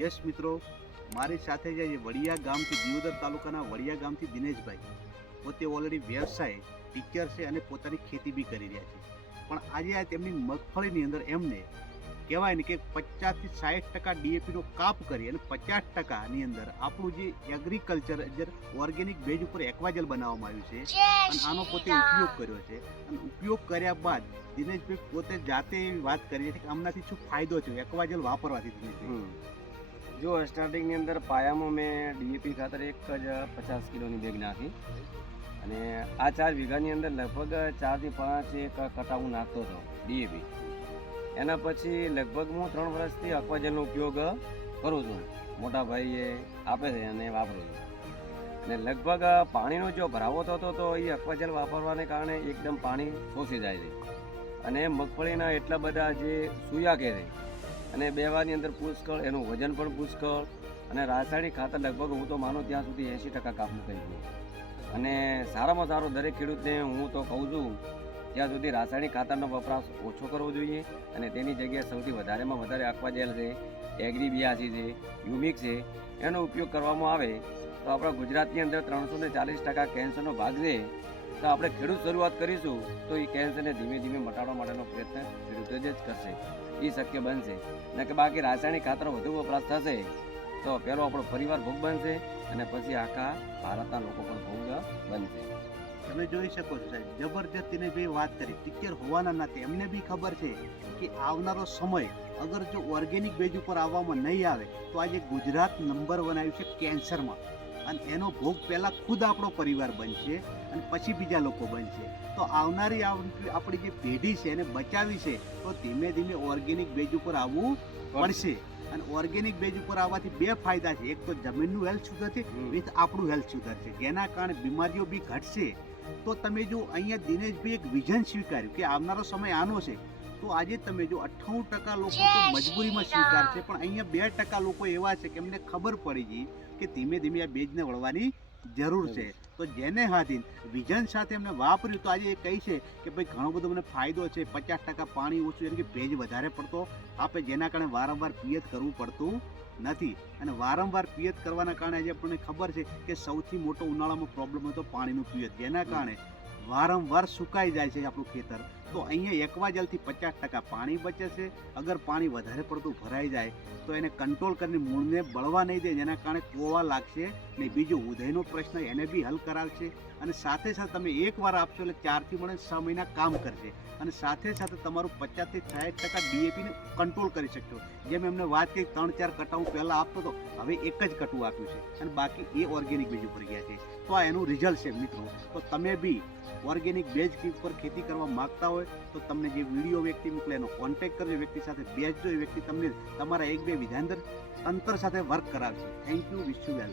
Yes મિત્રો, મારી સાથે જે વડિયા ગામથી દિયોદર તાલુકાના વડિયા ગામથી દિનેશભાઈ પોતે ઓલરેડી વ્યવસાય ટીચર છે અને પોતાની ખેતી બી કરી રહ્યા છે. પણ આજે આ તેમની મગફળીની અંદર એમને કહેવાય ને કે 50 થી 60% ડીએપીનો કાપ કરી અને 50%ની અંદર આપણું જે એગ્રીકલ્ચર ઓર્ગેનિક બેઝ ઉપર એક્વાજલ બનાવવામાં આવ્યું છે અને આનો પોતે ઉપયોગ કર્યો છે. અને ઉપયોગ કર્યા બાદ દિનેશભાઈ પોતે જાતે એવી વાત કરી છે કે આમનાથી શું ફાયદો છે એક્વાજલ વાપરવાથી. દિનેશભાઈ જો સ્ટાર્ટિંગની અંદર પાયામાં મેં ડીએપી ખાતર એક જ 50 કિલોની બેગ નાખી અને આ 4 વીઘાની અંદર લગભગ 4 થી 5 એક કટા હું નાખતો હતો ડીએપી. એના પછી લગભગ હું 3 વર્ષથી અક્વાજલનો ઉપયોગ કરું છું. મોટા ભાઈએ આપે છે અને વાપરું છું. અને લગભગ પાણીનો જો ભરાવો થતો તો એ અક્વાજલ વાપરવાને કારણે એકદમ પાણી શોષી જાય છે અને મગફળીના એટલા બધા જે સૂયા કે છે અને બેવાની અંદર પુષ્કળ, એનું વજન પણ પુષ્કળ અને રાસાયણિક ખાતર લગભગ હું તો માનું ત્યાં સુધી 80% કાપવું થઈ ગયું. અને સારામાં સારો દરેક ખેડૂતને હું તો કહું છું ત્યાં સુધી રાસાયણિક ખાતરનો વપરાશ ઓછો કરવો જોઈએ અને તેની જગ્યાએ સૌથી વધારેમાં વધારે અક્વાજેલ છે, એગ્રી 82 છે, યુમિક છે, એનો ઉપયોગ કરવામાં આવે તો આપણા ગુજરાતની અંદર 340% કેન્સરનો ભાગ છે. તો આપણે ખેડૂત શરૂઆત કરીશું તો એ કેન્સરને ધીમે ધીમે મટાડવા માટેનો પ્રયત્ન ખેડૂતો જ કરશે. એ શક્ય બનશે ને કે બાકી રાસાયણિક ખાતર વધુ વપરાશ થશે તો પહેલો આપણો પરિવાર ભોગ બનશે અને પછી આખા ભારતના લોકો પણ ભોગ બનશે. તમે જોઈ શકો છો સાહેબ, જબરજસ્ત દિનેશભાઈ વાત કરી. ટીચર હોવાના નાતે એમને બી ખબર છે કે આવનારો સમય અગર જો ઓર્ગેનિક બેઝ ઉપર આવવામાં નહીં આવે તો આજે ગુજરાત નંબર 1 આવ્યું છે કેન્સરમાં અને એનો ભોગ પહેલાં ખુદ આપણો પરિવાર બનશે અને પછી બીજા લોકો બનશે. તો આવનારી આપણી જે પેઢી છે એને બચાવી છે તો ધીમે ધીમે ઓર્ગેનિક બેઝ ઉપર આવવું પડશે. અને ઓર્ગેનિક બેઝ ઉપર આવવાથી 2 ફાયદા છે. એક તો જમીનનું હેલ્થ સુધરશે, વિથ આપણું હેલ્થ સુધરશે, જેના કારણે બીમારીઓ બી ઘટશે. તો તમે જો અહીંયા દિનેશભાઈ એક વિઝન સ્વીકાર્યું કે આવનારો સમય આનો છે તો આજે તમે જો 98% લોકો તો મજબૂરીમાં સ્વીકારશે પણ અહીંયા 2% લોકો એવા છે કે એમને ખબર પડી ગઈ કે ધીમે ધીમે આ બેઝને વળવાની જરૂર છે. તો જેને હાથીન વિઝન સાથે એમને વાપર્યું તો આજે એ કહી છે કે ભાઈ ઘણો બધો મને ફાયદો છે. 50% પાણી ઓછું એટલે કે ભેજ વધારે પડતો આપે જેના કારણે વારંવાર પિયત કરવું પડતું નથી. અને વારંવાર પિયત કરવાના કારણે આજે આપણને ખબર છે કે સૌથી મોટો ઉનાળામાં પ્રોબ્લેમ હતો પાણીનું પિયત, જેના કારણે વારંવાર સુકાઈ જાય છે આપણું ખેતર. તો અહીંયા એક્વાજલથી 50% પાણી બચે છે. અગર પાણી વધારે પડતું ભરાઈ જાય તો એને કંટ્રોલ કરીને મૂળને બળવા નહીં દે, જેના કારણે કોવા લાગશે ને બીજું ઉધઈનો પ્રશ્ન એને બી હલ કરાવશે. અને સાથે સાથે તમે એકવાર આપશો એટલે 4 થી 6 મહિના કામ કરશે અને સાથે સાથે તમારું 50 થી 60% ડીએપીને કંટ્રોલ કરી શકશો. જેમ એમને વાત કરી 3-4 કટા હું પહેલાં આપતો હતો, હવે એક જ કટું આપ્યું છે અને બાકી એ ઓર્ગેનિક બેઝ ઉપર ગયા છે. તો આ એનું રિઝલ્ટ છે મિત્રો. તો તમે બી ઓર્ગેનિક બેઝ ઉપર ખેતી કરવા માગતા હોય તો તમને જે વિડીયો વ્યક્તિ મોકલે એનો કોન્ટેક્ટ કરજો, વ્યક્તિ સાથે બેસજો, એ વ્યક્તિ તમને તમારા 1-2 વિધાન તંત્ર સાથે વર્ક કરાવશે. Thank you, wish you well.